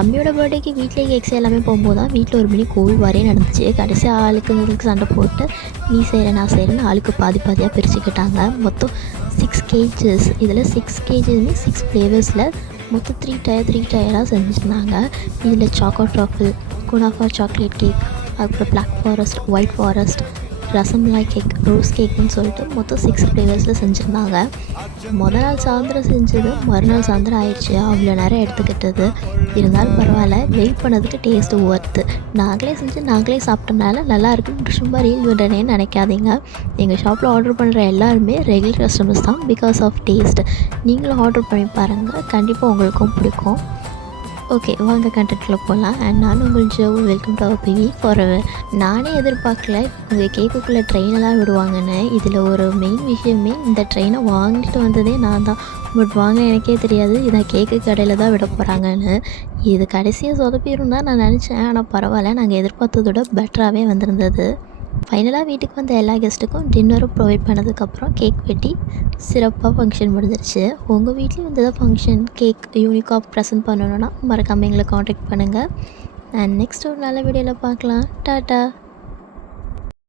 தம்பியோட பர்த்டேக்கு வீட்டிலே கேக்ஸ் எல்லாமே போகும்போது தான் வீட்டில் ஒரு மினி கோவில் வாரே நடந்துச்சு. கடைசி ஆளுக்கு சண்டை போட்டு நீ செய்கிற நான் செய்கிறேன்னு ஆளுக்கு பாதி பாதியாக பிரிச்சுக்கிட்டாங்க. மொத்தம் 6 கேஜஸ். இதில் 6 கேஜஸ்மே 6 ஃப்ளேவர்ஸில் மொத்தம் 3 டயராக செஞ்சுருந்தாங்க. இதில் choco truffle, kunafa chocolate cake, அதுக்கப்புறம் black forest, white forest, rasmalai cake, rose கேக்குன்னு சொல்லிட்டு மொத்தம் 6 ஃப்ளேவர்ஸில் செஞ்சுருந்தாங்க. மொதல் நாள் சாயந்தரம் செஞ்சது மறுநாள் சாயந்தரம் ஆயிடுச்சு. அவ்வளோ நேரம் எடுத்துக்கிட்டது. இருந்தாலும் பரவாயில்ல, வெயிட் பண்ணதுக்கு டேஸ்ட்டு ஒர்த்து. நாங்களே செஞ்சு நாங்களே சாப்பிட்டனால நல்லா இருக்குன்னு சும்மா ரீல் விடுறேன்னு நினைக்காதீங்க. எங்கள் ஷாப்பில் ஆர்டர் பண்ணுற எல்லாருமே ரெகுலர் கஸ்டமர்ஸ் தான், பிகாஸ் ஆஃப் டேஸ்ட். நீங்களும் ஆர்டர் பண்ணி பாருங்கள், கண்டிப்பாக உங்களுக்கும் பிடிக்கும். ஓகே, வாங்க கண்டென்ட்டில் போகலாம். அண்ட் நான் உங்கள் ஜோ, welcome to our PV forever. நானே எதிர்பார்க்கல உங்கள் கேக்குக்குள்ளே ட்ரெயினெல்லாம் விடுவாங்கன்னு. இதில் ஒரு மெயின் விஷயமே, இந்த ட்ரெயினை வாங்கிட்டு வந்ததே நான் தான். பட் வாங்க எனக்கே தெரியாது இதை கேக்கு கடையில் தான் விட போகிறாங்கன்னு. இது கடைசியாக சொதப்பிடும் தான் நான் நினச்சேன். ஆனால் பரவாயில்ல, நாங்கள் எதிர்பார்த்ததோட பெட்டராகவே வந்திருந்தது. ஃபைனலாக வீட்டுக்கு வந்த எல்லா கெஸ்ட்டுக்கும் டின்னரும் ப்ரொவைட் பண்ணதுக்கப்புறம் கேக் வெட்டி சிறப்பாக ஃபங்க்ஷன் முடிஞ்சிருச்சு. உங்கள் வீட்லேயும் வந்து எதாவது ஃபங்க்ஷன் கேக் யூனிக்காக ப்ரெசென்ட் பண்ணணுன்னா மறக்காமல் எங்களை காண்டாக்ட் பண்ணுங்கள். அண்ட் நெக்ஸ்ட் ஒரு நல்ல வீடியோவில் பார்க்கலாம். டாட்டா.